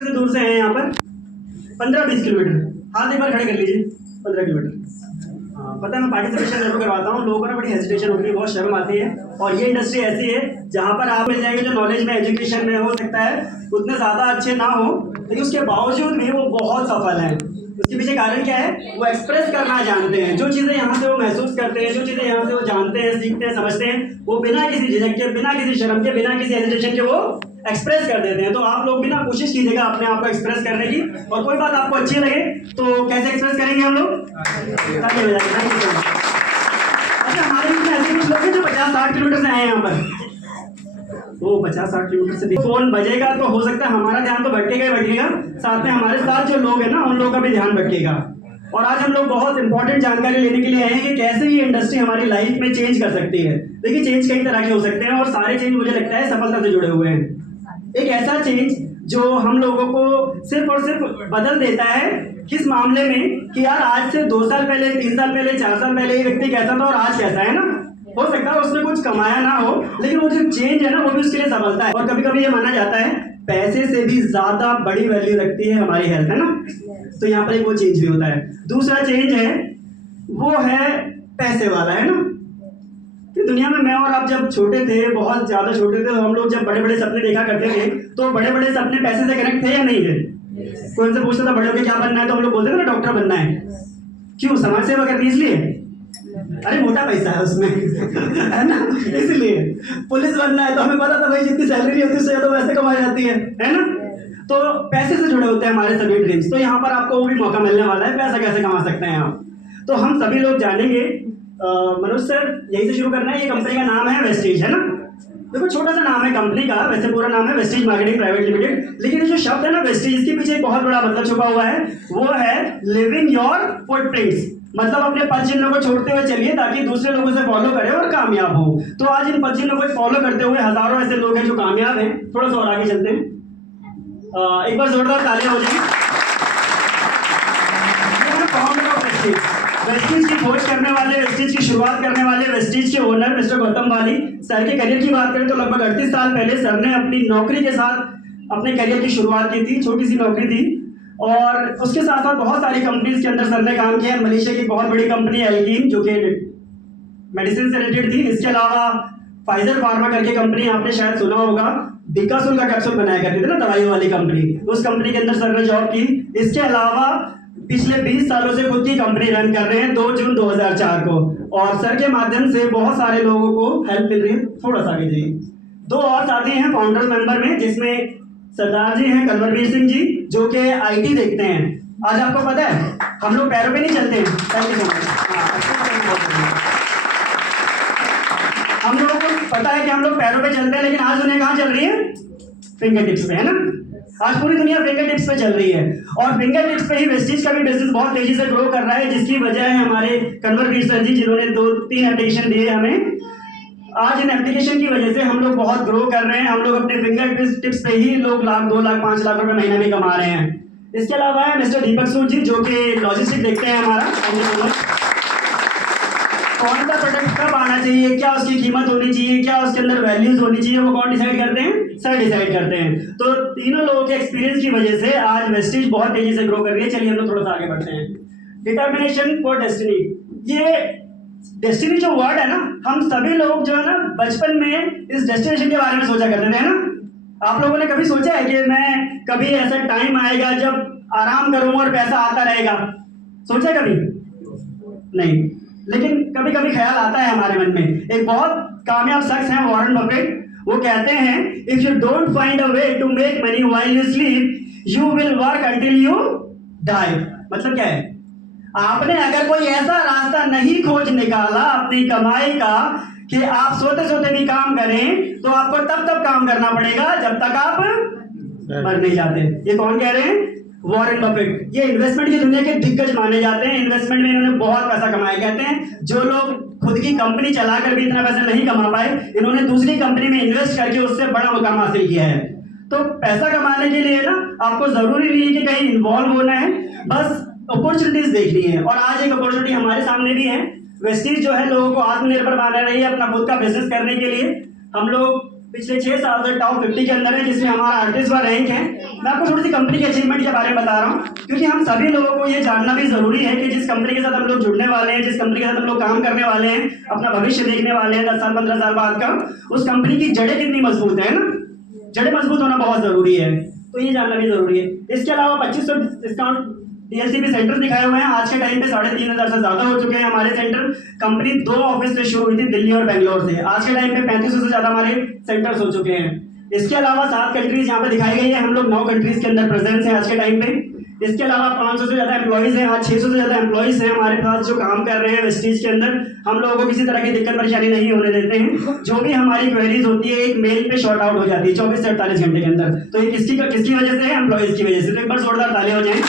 से दूर से हैं यहाँ पर 15-20 किलोमीटर। हाथ एक बार खड़े कर लीजिए। 15 किलोमीटर। हाँ, पता है मैं पार्टिसिपेशन जरूर करवाता हूँ। लोगों को ना बड़ी हेजिटेशन होती है, बहुत शर्म आती है। और ये इंडस्ट्री ऐसी है जहाँ पर आप मिल जाएंगे जो नॉलेज में, एजुकेशन में हो सकता है उतने ज़्यादा अच्छे ना हो, लेकिन उसके बावजूद भी वो बहुत सफल हैं। उसके पीछे कारण क्या है? वो एक्सप्रेस करना जानते हैं। जो चीज़ें यहाँ से वो महसूस करते हैं, जो चीज़ें यहाँ से वो जानते हैं, सीखते हैं, समझते हैं, वो बिना किसी झिझक के, बिना किसी शर्म के, बिना किसी हेजिटेशन के वो एक्सप्रेस कर देते हैं। तो आप लोग भी ना कोशिश कीजिएगा अपने आप को एक्सप्रेस करने की। और कोई बात आपको अच्छी लगे तो कैसे एक्सप्रेस करेंगे हम लोग? अच्छा, हमारे बीच में ऐसे कुछ लोग हैं जो 50-60 किलोमीटर से आए हैं यहाँ पर। वो 50-60 किलोमीटर से फोन बजेगा तो हो सकता है हमारा ध्यान तो भटकेगा ही भटकेगा, साथ में हमारे साथ जो लोग हैं ना उन लोगों का भी ध्यान भटकेगा। और आज हम लोग बहुत इंपॉर्टेंट जानकारी लेने के लिए आए हैं कि कैसे ये इंडस्ट्री हमारी लाइफ में चेंज कर सकती है। देखिए, चेंज कई तरह के हो सकते हैं और सारे चेंज मुझे लगता है सफलता से जुड़े हुए हैं। एक ऐसा चेंज जो हम लोगों को सिर्फ और सिर्फ बदल देता है, किस मामले में कि यार आज से 2 साल पहले, 3 साल पहले, 4 साल पहले ये व्यक्ति कैसा था और आज कैसा है ना। हो सकता है उसने कुछ कमाया ना हो, लेकिन वो जो चेंज है ना वो भी उसके लिए सफलता है। और कभी कभी ये माना जाता है पैसे से भी ज्यादा बड़ी वैल्यू रखती है हमारी हेल्थ, है ना। तो यहाँ पर एक वो चेंज भी होता है। दूसरा चेंज है वो है पैसे वाला, है ना। कि दुनिया में मैं और आप जब छोटे थे, बहुत ज्यादा छोटे थे, तो हम लोग जब बड़े बड़े सपने देखा करते थे तो बड़े बड़े सपने पैसे से कनेक्ट थे या नहीं थे? कोई हमसे पूछता था बड़े होकर क्या बनना है तो हम लोग बोलते थे ना डॉक्टर बनना है। क्यों? समाज सेवा करनी इसलिए? अरे मोटा पैसा है उसमें है ना, इसलिए। पुलिस बनना है तो हमें पता था भाई जितनी सैलरी होती है उससे तो वैसे कमाई जाती है ना। तो पैसे से जुड़े होते हैं हमारे सभी ड्रीम्स। तो यहाँ पर आपको वो भी मौका मिलने वाला है, पैसा कैसे कमा सकते हैं आप। तो हम सभी लोग जानेंगे। मनोज सर, यही से शुरू करना है। ये कंपनी का नाम है वेस्टीज, है ना। देखो, छोटा सा नाम है कंपनी का, वैसे पूरा नाम है वेस्टीज मार्केटिंग प्राइवेट लिमिटेड, लेकिन जो शब्द है ना वेस्टीज, इसके पीछे एक बहुत बड़ा मतलब छुपा हुआ है। वो है लिविंग योर फुटप्रिंट्स। मतलब अपने पद चिन्हों को छोड़ते हुए चलिए ताकि दूसरे लोगों से फॉलो करें और कामयाब हो। तो आज इन पद चिन्हों को फॉलो करते हुए हजारों ऐसे लोग हैं जो कामयाब हैं। थोड़ा सा और आगे चलते हैं। एक बार जोरदार तालियां हो जाएगी। वेस्टीज की खोज करने वाले, वेस्टीज की शुरुआत करने वाले, वेस्टीज के ओनर मिस्टर गौतम वाली सर के करियर की बात करें तो लगभग 38 साल पहले सर ने अपनी नौकरी के साथ अपने करियर की शुरुआत की थी। छोटी सी नौकरी थी और उसके साथ साथ बहुत सारी कंपनीज के अंदर सर ने काम किया। मलेशिया की बहुत बड़ी कंपनी एल्कीन जो कि मेडिसिन से रिलेटेड थी। इसके अलावा फाइजर फार्मा करके कंपनी आपने शायद सुना होगा, डिकासुल का कैप्सूल बनाया करती थी ना, दवाई वाली कंपनी, उस कंपनी के अंदर सर ने जॉब की। इसके अलावा पिछले 20 सालों से खुद की कंपनी रन कर रहे हैं 2 जून 2004 को, और सर के माध्यम से बहुत सारे लोगों को हेल्प मिल रही है। थोड़ा सा आगे जाइए। 2 और साथी हैं फाउंडर्स मेंबर में, जिसमें सरदार जी हैं कंवरवीर सिंह जी जो कि आईटी देखते हैं। आज आपको पता है हम लोग पैरों पे नहीं चलते हैं। Thank you so much. हम लोगों को पता है कि हम लोग पैरों पे चलते हैं, लेकिन आज दुनिया कहाँ चल रही है? फिंगर टिप्स पे, है ना। आज पूरी दुनिया फिंगर टिप्स पे चल रही है और फिंगर टिप्स पे ही वेस्टीज का भी बिजनेस बहुत तेजी से ग्रो कर रहा है, जिसकी वजह है हमारे कंवरवीर सर जी जिन्होंने 2-3 एप्लीकेशन दिए हमें। आज इन एप्लीकेशन की वजह से हम लोग बहुत ग्रो कर रहे हैं। हम लोग अपने फिंगर टिप्स पे ही लोग लाख, 2 लाख, 5 लाख रुपए महीने में कमा रहे हैं। इसके अलावा है मिस्टर दीपक सूद जी जो कि लॉजिस्टिक देखते हैं हमारा। कौन सा प्रोडक्ट कब आना चाहिए, क्या उसकी कीमत होनी चाहिए, क्या उसके अंदर वैल्यूज होनी चाहिए, वो कौन डिसाइड करते हैं? सर डिसाइड करते हैं। तो तीनों लोगों के एक्सपीरियंस की वजह से आज वेस्टीज बहुत तेजी से ग्रो कर रही है। चलिए हम लोग थोड़ा सा आगे बढ़ते हैं। Determination for destiny. ये डेस्टिनी जो वर्ड है ना, हम सभी लोग जो है ना बचपन में इस डेस्टिनेशन के बारे में सोचा करते थे, है ना। आप लोगों ने कभी सोचा है कि मैं कभी ऐसा टाइम आएगा जब आराम करूंगा और पैसा आता रहेगा? सोचा कभी? नहीं, लेकिन कभी कभी ख्याल आता है हमारे मन में। एक बहुत कामयाब शख्स है वॉरेन बफेट, वो कहते हैं if you don't find a way to make money while you sleep you will work until you die. मतलब क्या है? आपने अगर कोई ऐसा रास्ता नहीं खोज निकाला अपनी कमाई का कि आप सोते सोते भी काम करें, तो आपको तब तक काम करना पड़ेगा जब तक आप मर नहीं जाते। ये कौन कह रहे हैं? Warren Buffett. ये इन्वेस्टमेंट की दुनिया के दिग्गज माने जाते हैं। इन्वेस्टमेंट में इन्होंने बहुत पैसा कमाया। कहते हैं जो लोग खुद की कंपनी चलाकर भी इतना पैसा नहीं कमा पाए, इन्होंने दूसरी कंपनी में इन्वेस्ट करके उससे बड़ा मुकाम हासिल किया है। तो पैसा कमाने के लिए ना आपको जरूरी नहीं है कि कहीं इन्वॉल्व होना है, बस अपॉर्चुनिटीज देखनी है। और आज एक अपॉर्चुनिटी हमारे सामने भी है। वेस्टीज जो है लोगों को आत्मनिर्भर बना रही है अपना खुद का बिजनेस करने के लिए। हम लोग पिछले 6 साल से टॉप 50 के अंदर है, जिसमें हमारा 38वां रैंक है। मैं आपको थोड़ी सी कंपनी के अचीवमेंट के बारे में बता रहा हूँ, क्योंकि हम सभी लोगों को ये जानना भी जरूरी है कि जिस कंपनी के साथ हम लोग जुड़ने वाले हैं, जिस कंपनी के साथ हम लोग काम करने वाले हैं, अपना भविष्य देखने वाले हैं 10 साल 15 साल बाद का, उस कंपनी की जड़ें कितनी मजबूत है ना। जड़ें मजबूत होना बहुत जरूरी है, तो ये जानना भी जरूरी है। इसके अलावा 2500 डिस्काउंट DLCP सेंटर दिखाए हुए हैं। आज के टाइम पे 3500 से ज्यादा हो चुके हैं हमारे सेंटर। कंपनी 2 ऑफिस से शुरू हुई थी, दिल्ली और बेंगलोर से। आज के टाइम पे 3500 से ज्यादा हमारे सेंटर्स हो चुके हैं। इसके अलावा 7 कंट्रीज यहाँ पे दिखाई गई है, हम लोग 9 कंट्रीज के अंदर प्रेजेंस है आज के टाइम पे। इसके अलावा 500 से ज्यादा एम्प्लॉइज हैं, आज 600 से ज्यादा एम्प्लॉइज हैं हमारे पास जो काम कर रहे हैं वेस्टीज के अंदर। हम लोगों को किसी तरह की दिक्कत परेशानी नहीं होने देते हैं। जो भी हमारी क्वेरीज होती है एक मेल पे शॉर्ट आउट हो जाती है 24 से 48 घंटे के अंदर। तो ये किसकी वजह से है? एम्प्लॉइज की वजह से। तो एक बार जोरदार ताली हो जाए।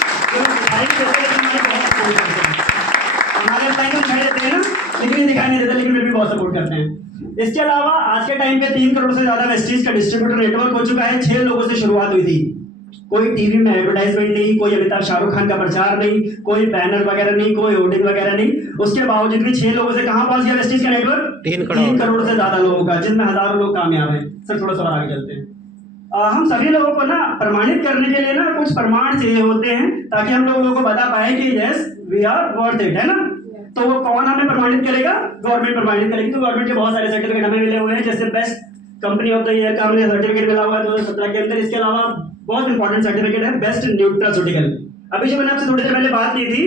हमारे एम्प्लॉइज को दिखाई देते हैं ना, लेकिन दिखाई नहीं देता, लेकिन फिर भी बहुत सपोर्ट करते हैं। इसके अलावा आज के टाइम पे 3 करोड़ से ज्यादा वेस्टीज का डिस्ट्रीब्यूटर नेटवर्क हो चुका है। 6 लोगों से शुरुआत हुई थी। कोई टीवी में एडवर्टाइजमेंट नहीं, कोई अमिताभ शाहरुख खान का प्रचार नहीं, कोई बैनर वगैरह नहीं, कोई होर्डिंग वगैरह नहीं। उसके बावजूद भी 6 लोगों से कहां पहुंच गया वेस्टीज का नेटवर्क? 3 करोड़ से ज्यादा लोगों का, जिनमें हजारों लोग कामयाब हैं। सर थोड़ा सा आगे चलते हैं। हम सभी लोगों को ना प्रमाणित करने के लिए ना कुछ प्रमाण चाहिए होते हैं, ताकि हम लोगों को बता पाए कि yes we are worth it, है ना। तो वो कौन हमें प्रमाणित करेगा? गवर्नमेंट प्रमाणित करेगी। तो गवर्नमेंट के बहुत सारे सर्टिफिकेट हमें मिले हुए हैं, जैसे best company of the year का हमें सर्टिफिकेट मिला हुआ है 2017 के अंदर। इसके अलावा बहुत इंपॉर्टेंट सर्टिफिकेट है बेस्ट न्यूट्रास्यूटिकल। अभी जो मैंने आपसे थोड़ी देर पहले बात की थी,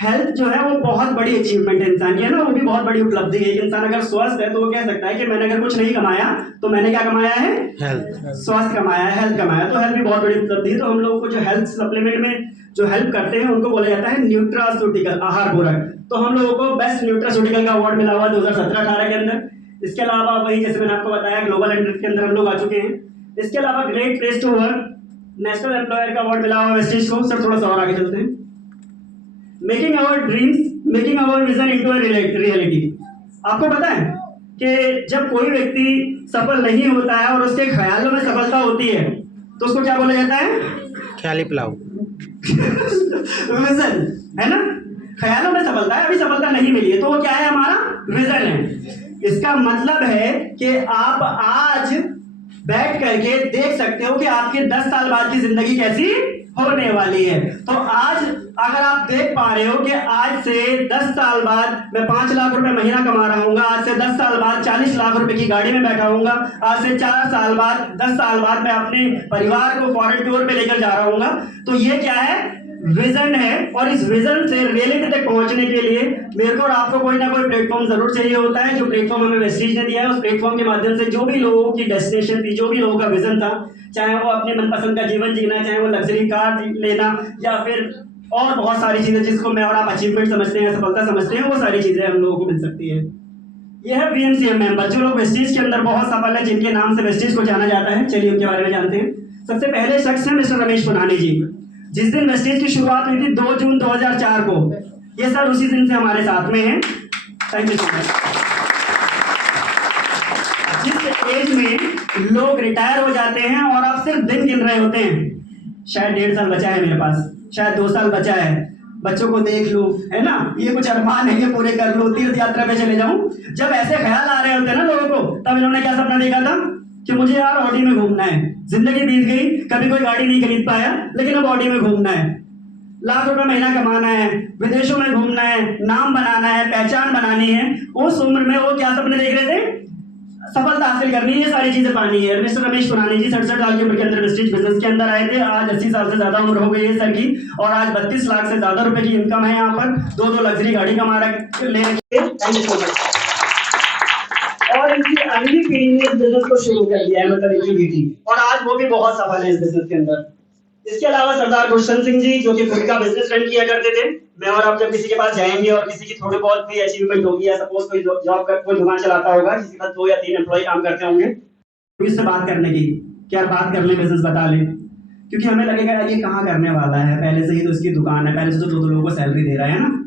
हेल्थ जो है वो बहुत बड़ी अचीवमेंट है इंसान की, है ना। वो भी बहुत बड़ी उपलब्धि है। इंसान अगर स्वस्थ है तो वो कह सकता है कि मैंने अगर कुछ नहीं कमाया तो मैंने क्या कमाया है? हेल्थ। स्वास्थ्य कमाया है, हेल्थ कमाया। तो हेल्थ भी बहुत बड़ी उपलब्धि है। तो हम लोगों को जो हेल्थ सप्लीमेंट में जो हेल्प करते हैं उनको बोला जाता है न्यूट्रास्यूटिकल, आहार पूरक। तो हम लोगों को बेस्ट न्यूट्रास्यूटिकल का अवार्ड मिला हुआ 2017-18 के अंदर। इसके अलावा वही जैसे मैंने आपको बताया ग्लोबल 100 के अंदर हम लोग आ चुके हैं। इसके अलावा great place to work national employer का अवार्ड मिला हुआ वेस्टीज को। सर थोड़ा सा और आगे चलते हैं। Making our dreams, making our vision into a reality. आपको पता है कि जब कोई व्यक्ति सफल नहीं होता है और उसके ख्यालों में सफलता होती है तो उसको क्या बोला जाता है? ख्याली पुलाव। विजन, है ना। ख्यालों में सफलता है, अभी सफलता नहीं मिली है, तो वो क्या है? हमारा विजन है। इसका मतलब है कि आप आज बैठ करके देख सकते हो कि आपके 10 साल बाद की जिंदगी कैसी होने वाली है। तो आज अगर आप देख पा रहे हो कि आज से 10 साल बाद मैं 5 लाख रुपए महीना कमा रहा हूँ, आज से 10 साल बाद 40 लाख रुपए की गाड़ी में बैठा हूँ, आज से 4 साल बाद 10 साल बाद मैं अपने परिवार को फॉरेन टूर पे लेकर जा रहा हूँ, तो ये क्या है? विजन है। और इस विजन से रियलिटी तक पहुंचने के लिए मेरे को और आपको कोई ना कोई प्लेटफॉर्म जरूर चाहिए होता है। जो प्लेटफॉर्म हमें वेस्टीज ने दिया है, उस प्लेटफॉर्म के माध्यम से जो भी लोगों की डेस्टिनेशन थी, जो भी लोगों का विजन था, चाहे वो अपने मनपसंद का जीवन जीना, चाहे वो लग्जरी कार लेना, या फिर और बहुत सारी चीजें जिसको मैं और आप अचीवमेंट समझते हैं, सफलता समझते हैं, वो सारी चीजें हम लोगों को मिल सकती है। यह है VNCM मेंबर, जो लोग वेस्टीज के अंदर बहुत सफल है, जिनके नाम से वेस्टीज को जाना जाता है। चलिए उनके बारे में जानते हैं। सबसे पहले शख्स है मिस्टर रमेश पुनानी जी। जिस दिन वेस्टीज की शुरुआत हुई थी 2 जून 2004 को, ये सर उसी दिन से हमारे साथ में हैं। Thank you so much. जिस एज में लोग रिटायर हो जाते हैं और आप सिर्फ दिन गिन रहे होते हैं, शायद 1.5 साल बचा है मेरे पास, शायद 2 साल बचा है, बच्चों को देख लूं, है ना, ये कुछ अरमान है, ये पूरे कर लूं, तीर्थ यात्रा पे चले जाऊं। जब ऐसे ख्याल आ रहे होते हैं ना लोगों को, तब इन्होंने क्या सपना देखा था कि मुझे यार ऑडी में घूमना है। जिंदगी बीत गई, कभी कोई गाड़ी नहीं खरीद पाया, लेकिन अब ऑडी में घूमना है, लाख रुपए महीना कमाना है, विदेशों में घूमना है, नाम बनाना है, पहचान बनानी है। उस उम्र में वो क्या सपने देख रहे थे? सफलता हासिल करनी है, ये सारी चीजें पानी है। मिस्टर रमेश पुनानी जी 67 साल की उम्र के अंदर वेस्टीज बिजनेस के अंदर आए थे। आज 80 साल से ज्यादा उम्र हो गई है सर की, और आज 32 लाख से ज्यादा रुपए की इनकम है। यहाँ पर 2 लग्जरी गाड़ी कमा ले रखी है। Thank you so much. और इनकी अगली पीढ़ी ने इस बिजनेस को शुरू कर दिया है, मतलब इनकी बेटी, और आज वो भी बहुत सफल है इस बिजनेस के अंदर। इसके अलावा सरदार गुलशन सिंह जी, जो कि फूड का बिजनेस रन किया करते थे। मैं और आप जब किसी के पास जाएंगे और किसी की थोड़ी बहुत भी अचीवमेंट होगी, या सपोज कोई जॉब कर, कोई दुकान चलाता होगा, किसी का 2 या 3 एम्प्लॉय काम करते होंगे, तो इससे बात करने की क्या बात कर ले, बिजनेस बता ले, क्योंकि हमें लगेगा ये कहाँ करने वाला है, पहले से ही तो इसकी दुकान है, पहले से तो 2 लोगों को सैलरी दे रहा है ना।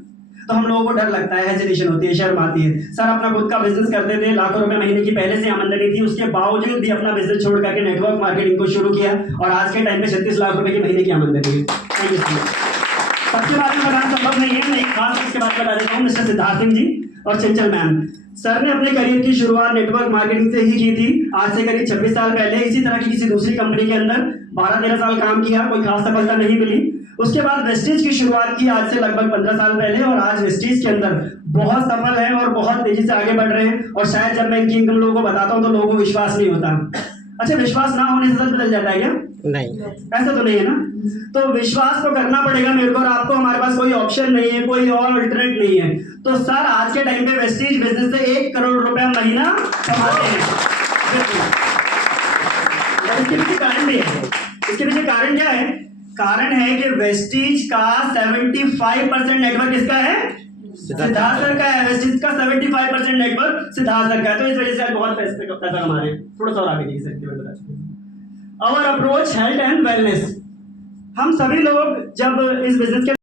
तो हम लोगों को डर लगता है, हेजिटेशन होती है, शर्म आती है। सर अपना खुद का बिजनेस करते थे, लाखों रुपए महीने की पहले से आमदनी थी, उसके बावजूद भी अपना बिजनेस छोड़ करके नेटवर्क मार्केटिंग को शुरू किया, और आज के टाइम में 36 लाख रुपए की महीने की आमदनी है। Thank you so much. सबके बारे में बताना संभव नहीं है, मैं एक खास शख्स के बारे में बता देता हूँ, मिस्टर सिद्धार्थ सिंह जी और चंचल मैम। सर ने अपने करियर की शुरुआत नेटवर्क मार्केटिंग से ही की थी, आज से करीब 26 साल पहले। इसी तरह की किसी दूसरी कंपनी के अंदर 12-13 साल काम किया, कोई खास सफलता नहीं मिली। उसके बाद वेस्टेज की शुरुआत की आज से लगभग 15 साल पहले, और आज वेस्टेज के अंदर बहुत सफल है और बहुत तेजी से आगे बढ़ रहे हैं। और शायद जब मैं इनकी इनकम लोगों को बताता हूँ तो लोगों को विश्वास नहीं होता। अच्छा, विश्वास ना होने से सच बदल जाता है क्या? नहीं, ऐसा तो नहीं है ना। तो विश्वास तो करना पड़ेगा मेरे को और आपको, हमारे पास कोई ऑप्शन नहीं है, कोई और अल्टरनेट नहीं है। तो सर आज के टाइम पे वेस्टेज बिजनेस से 1 करोड़ रुपया महीना कमाते हैं। और इसके पीछे कारण भी है। इसके पीछे कारण क्या है? कारण है कि वेस्टेज का 75% नेटवर्क किसका है? सिद्धार्थ सर का है। वेस्टेज का 75% नेटवर्क सिद्धार्थ सर का है। तो इस वजह से बहुत पैसा कमा रहे हैं। थोड़ा सा और आगे देखिए sir. Our approach health and wellness. हम सभी लोग जब इस बिजनेस के